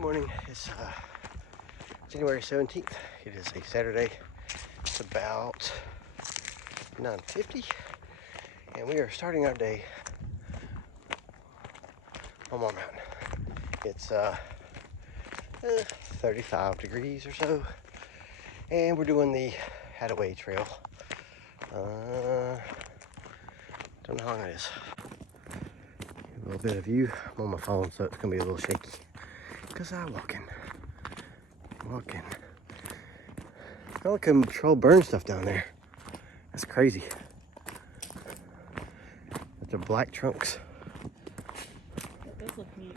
Good morning. It's January 17th. It is a Saturday. It's about 9:50, and we are starting our day on Moore Mountain. It's 35 degrees or so, and we're doing the Hadaway Trail. Don't know how long it is. A little bit of view. I'm on my phone, so it's gonna be a little shaky because I'm walking. I like them control burn stuff down there. That's crazy. They're black trunks. That does look neat.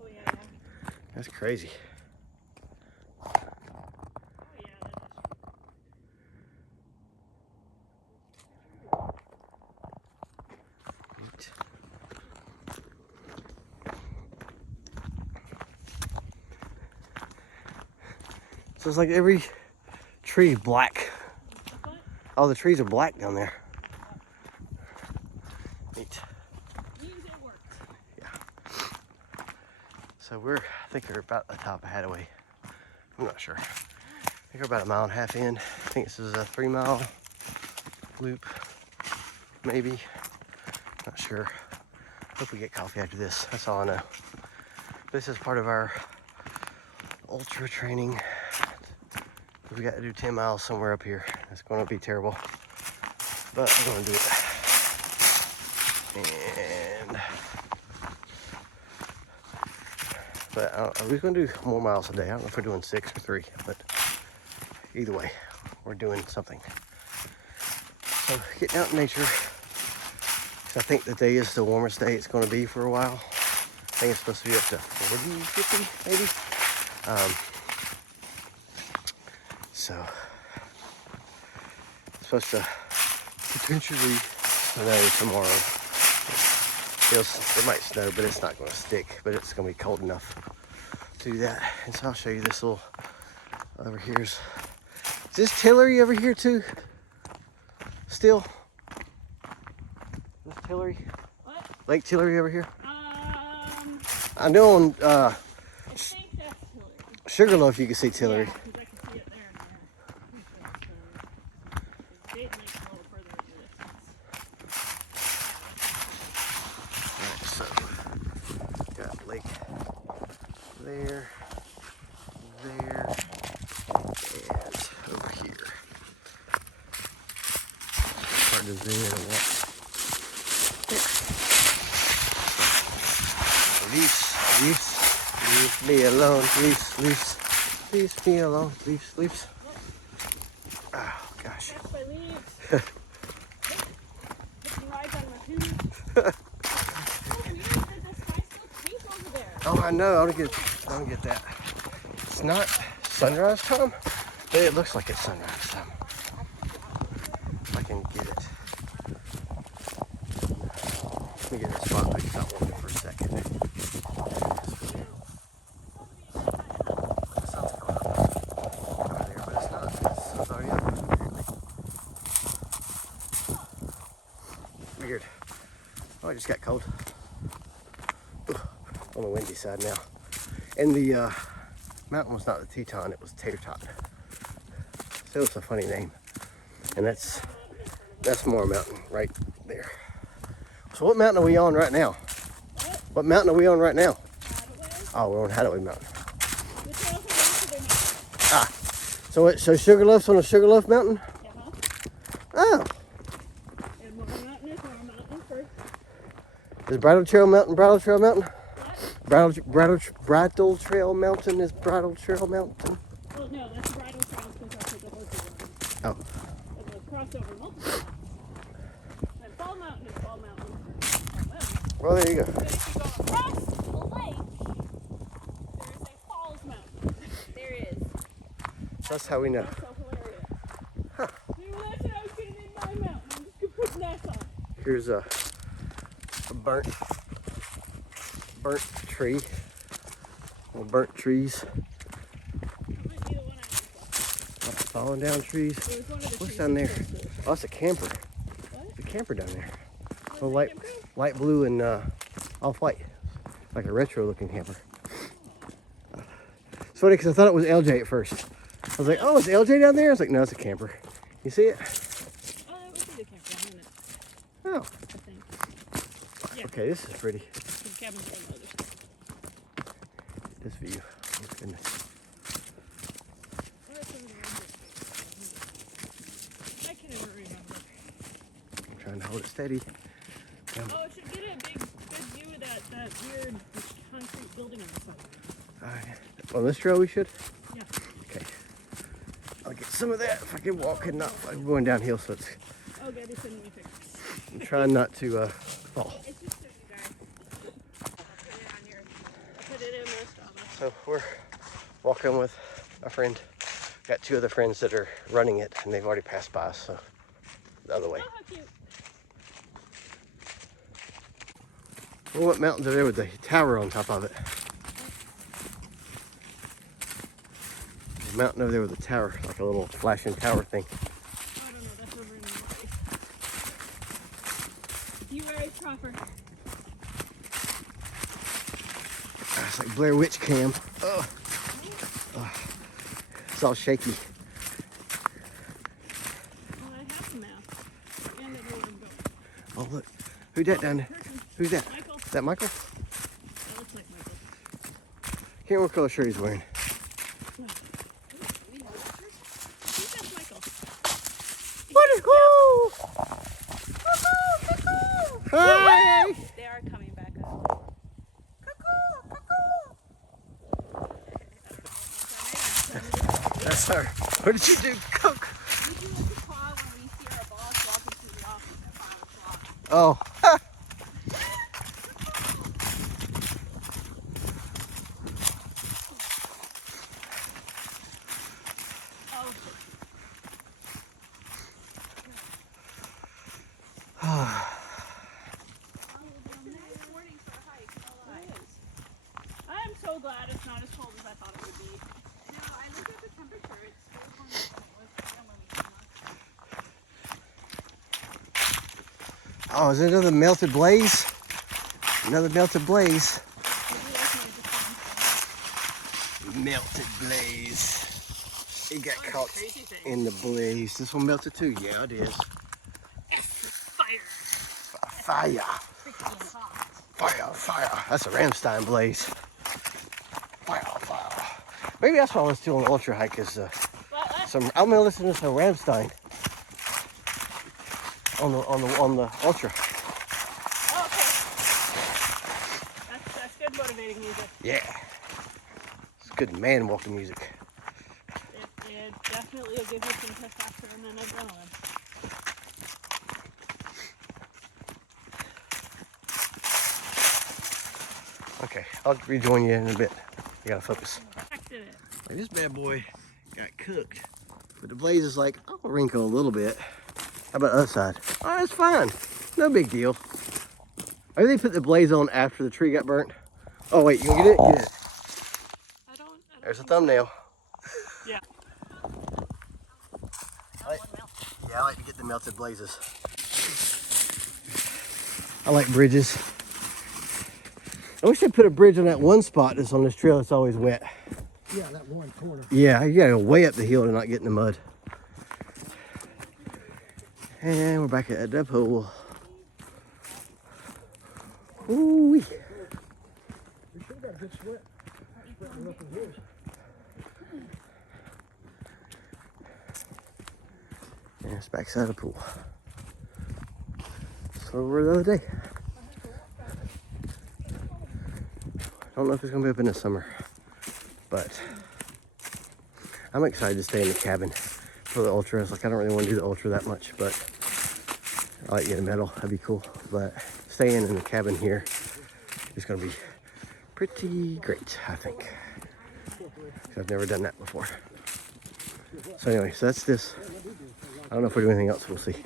Oh yeah. That's crazy. Oh yeah, that is. So it's like every tree black. What? All the trees are black down there. Neat. Means it worked. Yeah. So I think we're about the top of Hadaway. I'm not sure. I think we're about 1.5 miles in. I think this is a 3-mile loop, maybe. Not sure. Hope we get coffee after this. That's all I know. This is part of our ultra training. We got to do 10 miles somewhere up here. It's going to be terrible, but we're going to do it. But we're going to do more miles a day. I don't know if we're doing 6 or 3, but either way, we're doing something. So getting out in nature. I think the day is the warmest day it's going to be for a while. I think it's supposed to be up to 40, 50 maybe. So it's supposed to potentially snow tomorrow. It might snow, but it's not going to stick. But it's going to be cold enough to do that. And so I'll show you this little over here. Is this Tillery over here too? Still? This Tillery? What? Lake Tillery over here? I I know on think that's Tillery. Sugarloaf you can see Tillery. Yeah, because I can see it there and there. I think that's Dayton Lake's a little further in the distance. Alright, so got lake there, and over here. Hard to zoom in and watch. Leave me alone, leave me alone, leaves. Oh gosh. That's my leaves. Hitting rides on my shoes. Oh, weird that the sky still pink over there. Oh, I know. I don't get that. It's not sunrise time, but it looks like it's sunrise time. If I can get it. Let me get a spot I can stop walking for a second. The sun's going up right there, but it's not. The sun's already up. Weird. Oh, it just got cold. Ooh, on the windy side now. And the mountain was not the Teton, it was Tater Tot. So it's a funny name. And that's Moore Mountain right there. So what mountain are we on right now? What mountain are we on right now? Oh, we're on Hadaway Mountain. Ah, so Sugarloaf's on a Sugarloaf Mountain? Oh. And Moore Mountain is Moore Mountain first. Is Bridle Trail Mountain Bridle Trail Mountain? Bridle Trail Mountain is Bridle Trail Mountain. Well, no, that's Bridle Trail because that's where the horses run. Oh. And the crossover multiple mountains. And Fall Mountain is Fall Mountain. Well, there you go. But if you go across the lake, there is a Falls Mountain. There is. That's how we know. That's so hilarious. Huh. Well, that's how I was going to name my mountain. I'm just going to put an S on it. Here's a burnt tree. Little burnt trees. That might be the one I went for. Falling down trees. It was one of the What's trees down there? we went to. Oh, it's a camper. What? There's a camper down there. Oh, Oh, light blue and off-white. Like a retro-looking camper. It's funny because I thought it was LJ at first. I was like, oh, is LJ down there? I was like, no, it's a camper. You see it? Oh, that would be the camper, wouldn't it? Oh. I think. Yeah. Okay, this is pretty. The cabin's on the other side. This view. Oh, goodness. Where's over there? I can never remember. I'm trying to hold it steady. Oh, it should get a good view of that weird concrete building on the side. On this trail we should? Yeah. Okay. I'll get some of that if I can walk and not. I'm going downhill, so it's. Oh, Gabby's sending me pictures. I'm trying not to fall. It's just so you guys. I'll put it on your. I'll put it in my Strava. So we're walking with a friend. Got two other friends that are running it, and they've already passed by us, so the other way. Oh, how cute. Well, what mountains are there with the tower on top of it? There's a mountain over there with a tower, like a little flashing tower thing. I don't know. That's over in the way proper. It's like Blair Witch Cam. Oh. It's all shaky. Well, I have the map. And I know where I'm going. Oh, look. Who's that down there? Who's that? Michael. Is that Michael? That looks like Michael. Can't remember what color shirt he's wearing. I think that's Michael. What is cool? Hi! They are coming back up. That's her. What did you do? Cook. We do like a call when we see our boss walking through the office at 5 o'clock. Oh. I am so glad it's not as cold as I thought it would be. No, I looked at the temperature. It's still warm than it was when we came up. Oh, is it another melted blaze? Another melted blaze. Melted blaze. It got caught in the blaze. This one melted too? Yeah, it is. Fire. Fire. Freaking hot. Fire, fire. That's a Ramstein blaze. Fire, fire. Maybe that's why I was doing an ultra hike is I'm gonna listen to some Ramstein on the ultra. Oh, okay. That's good motivating music. Yeah. It's good man walking music. It definitely will give you some testosterone and adrenaline. Okay, I'll rejoin you in a bit. I gotta focus. Perfected it. This bad boy got cooked, but the blaze is like, I'll wrinkle a little bit. How about the other side? Oh, that's fine. No big deal. Maybe they put the blaze on after the tree got burnt. Oh wait, you can get it? Get it. I don't There's a thumbnail. Yeah. I like to get the melted blazes. I like bridges. I wish they put a bridge on that one spot that's on this trail that's always wet. Yeah, that one corner. Yeah, you gotta go way up the hill to not get in the mud. And we're back at the pool. Ooh. We still got a good sweat. Sweating up in here. And it's backside of the pool. So we were the other day. I don't know if it's gonna be open this summer, but I'm excited to stay in the cabin for the ultras. Like I don't really want to do the ultra that much, but I like getting a medal. That'd be cool. But staying in the cabin here is gonna be pretty great, I think. 'Cause I've never done that before. So anyway, so that's this. I don't know if we do anything else. We'll see.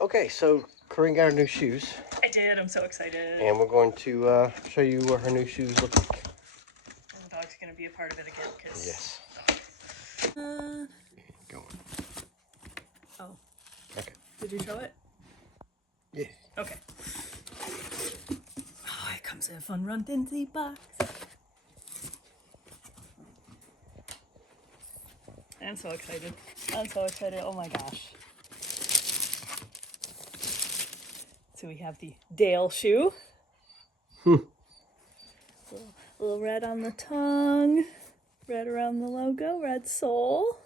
Okay, so Corinne got her new shoes, I did. I'm so excited. and we're going to show you what her new shoes look like. And the dog's gonna be a part of it again. Cause Yes. Go on. Oh, Okay. did you show it? Yeah. Okay. Oh, it comes in a fun Run Thin box. I'm so excited. I'm so excited. Oh my gosh. So we have the Dale shoe. Little red on the tongue, red around the logo, red sole.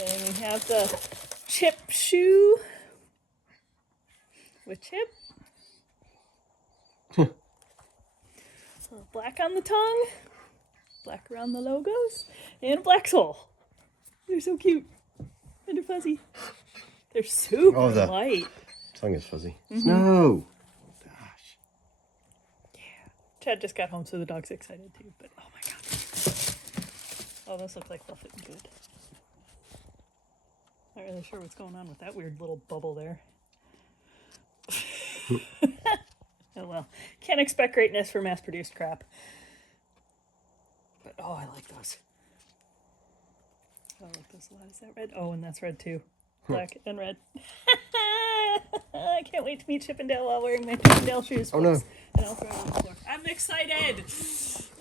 And we have the Chip shoe with Chip. Black on the tongue, black around the logos, and a black sole. They're so cute. And they're fuzzy. They're super the light. tongue is fuzzy. Snow. Gosh. Chad just got home, so the dog's excited too. But oh my god. Oh, those look like they'll fit good. Not really sure what's going on with that weird little bubble there. Oh well. Can't expect greatness for mass-produced crap. But oh, I like those. Oh, I like those a lot. Is that red? Oh, and that's red too. Black and red. I can't wait to meet Chippendale while wearing my Chippendale shoes. Oh, no. folks. And I'll throw it on the floor. I'm excited!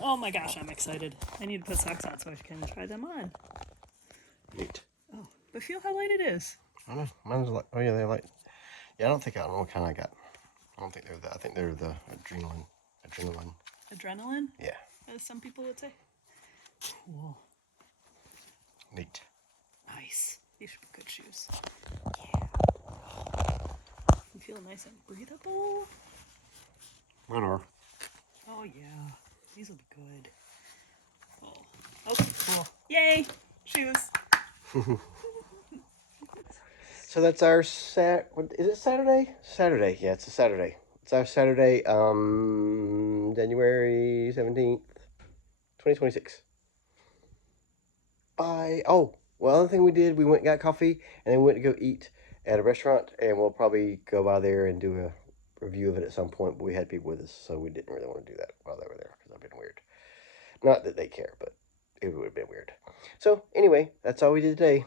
Oh my gosh, I'm excited. I need to put socks on so I can try them on. Neat. Oh, but feel how light it is. I don't know. Mine's like, oh yeah, they're like, yeah, I don't know what kind I got. I don't think they're that. I think they're the adrenaline. Adrenaline, Yeah. as some people would say. Cool. Neat. Nice. These should be good shoes. Yeah. You feel nice and breathable. Mine are. Oh yeah. These will be good. Oh. Okay, cool. Yay! Shoes. So that's our what is it, Saturday? Saturday, yeah, it's a Saturday. It's our Saturday, January 17th, 2026. Bye. Oh, well, other thing we did, we went and got coffee, and then we went to go eat at a restaurant, and we'll probably go by there and do a review of it at some point, but we had people with us, so we didn't really want to do that while they were there, because that'd been weird. Not that they care, but it would have been weird. So, anyway, that's all we did today.